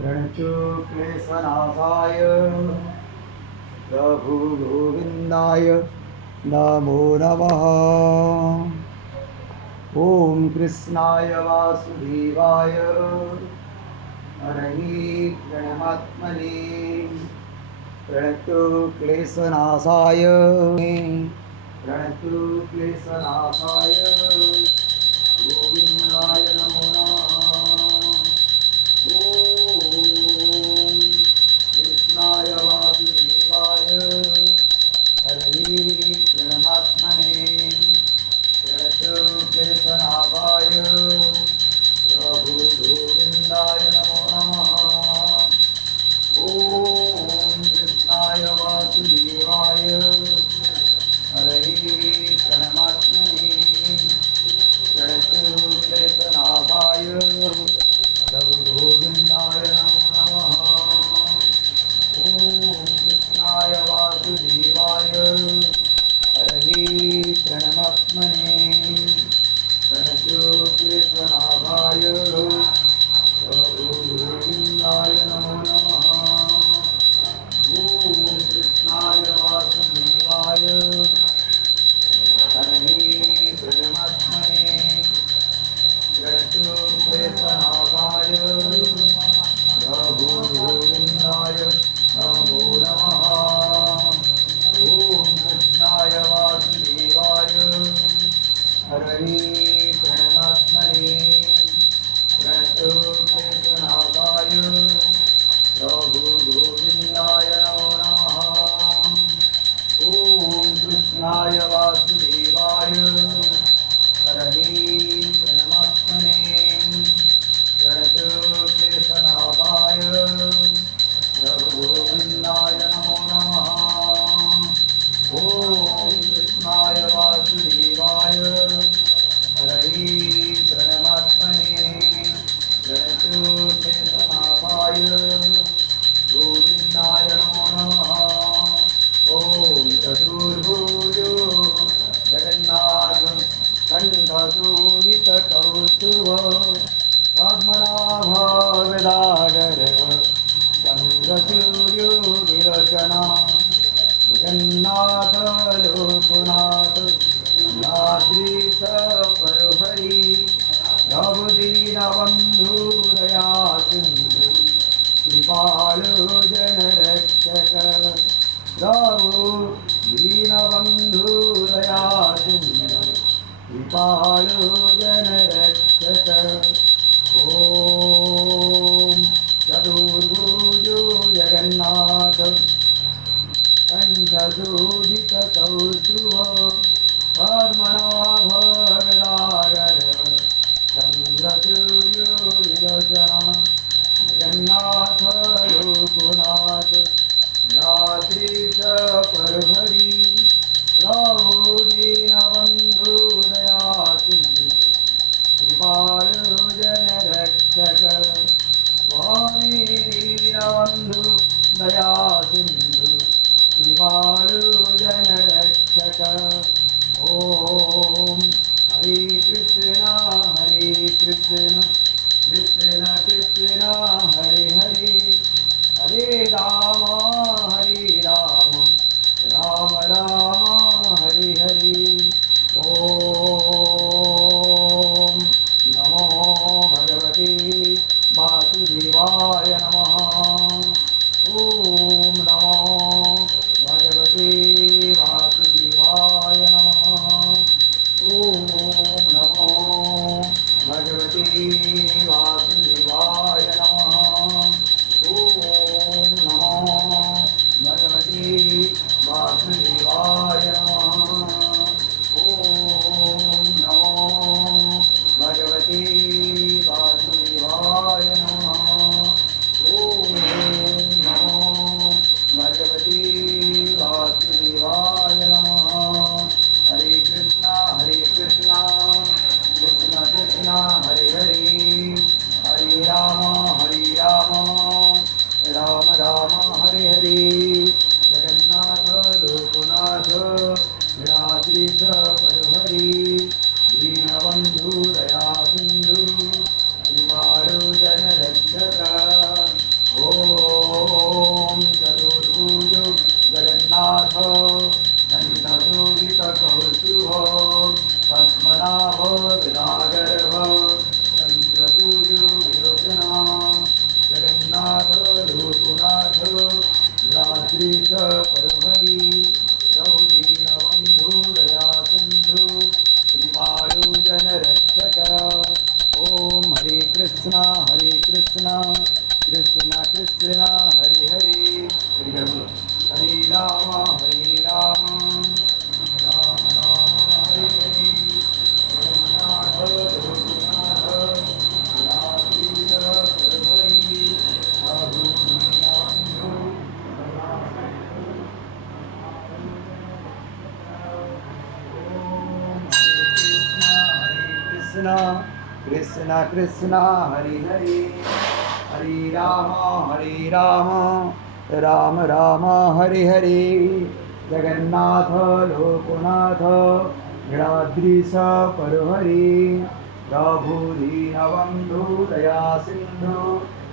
प्रणचुक्लेशनाशाय प्रभु गोविंदाय नमो नमः। ओम कृष्णाय वासुदेवाय हरये प्रणमात्मने प्रणतुक्लेशनाशाय प्रणतुक्लेशनाशाय गोविंदाय नमो नमः। ओम कृष्णाय वासुदेवाय हरये प्रणमात्मने प्रणतुक्लेशनाशाय प्रभु गोविंदाय नमो नमः। ओम कृष्णाय वासुदेवाय हरये प्रणमात्मने प्रणतुक्लेशनाशाय प्रभु गोविंदाय नमो नमः। ओम कृष्णाय वासुदेवाय हरये प्रणमात्मने प्रणतुक्लेशनाशाय प्रभु गोविंदाय नमो नमः। ओम कृष्णाय वासुदेवाय हरये प्रणमात्मने प्रणतुक्लेशनाशाय प्रभु गोविंदाय नमो नमः। ओम कृष्णाय वासुदेवाय हरये प्रणमात्मने प्रणतुक्लेशनाशाय प्रभु गोविंदाय नमो नमः। ओम कृष्णाय वासुदेवाय हरये प्रणमात्मने प्रणतुक्लेशनाशाय प्रभु गोविंदाय नमो नमः। ओम कृष्णाय वासुदेवाय हरये प्रणमात्मने प्रणतुक्लेशनाशाय गोविंदाय नमो नमः। ओम चतुर्भुजो जगन्नाथ कंठशोभितकौस्तुभ पद्मनाभ वेदागर चन्द्रसूर्यो विरचना जगन्नाथ लोकनाथ नाद्रीश परोहरि प्रभु दीनबन्धु दया सिन्धु कृपालु जनरक्षक प्रभु दीनबन्धु दया सिन्धु कृपालु जनरक्षक। ओम चतुर्भुजो जगन्नाथ कंठशोभितकौस्तुभ पद्मनाभ वेदागर चन्द्रसूर्यो विलोचना जगन्नाथ लोकनाथ नाद्रीश परहरि प्रभु दीनबन्धु दया सिन्धु कृपालु जनरक्षक स्वामी दीनबन्धु दया सिन्धु कृपालु जनरक्षक। ओम हरे कृष्ण कृष्ण कृष्ण हरे हरे हरे राम राम कृष्ण कृष्ण हरे हरे हरे राम हरे राम राम राम हरे हरे जगन्नाथ रघुनाथ राधीश हरि प्रभु कृष्ण कृष्ण कृष्ण हरे हरे हरे राम राम राम हरे हरे जगन्नाथ लोकनाथ नीलाद्रीश परहरि प्रभु दीनबन्धु दया सिन्धु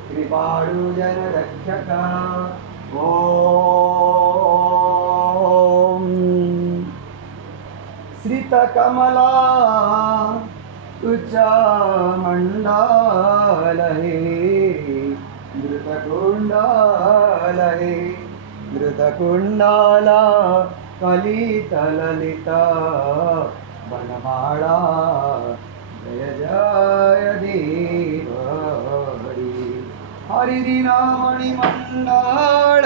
कृपाळु जनरक्षक ॐ श्रितकमला तुझा मंडाल हे मृतकुंडाला कलितललिता बनमाळा जय जय देव हरी हरिदिनामणि मंडाळ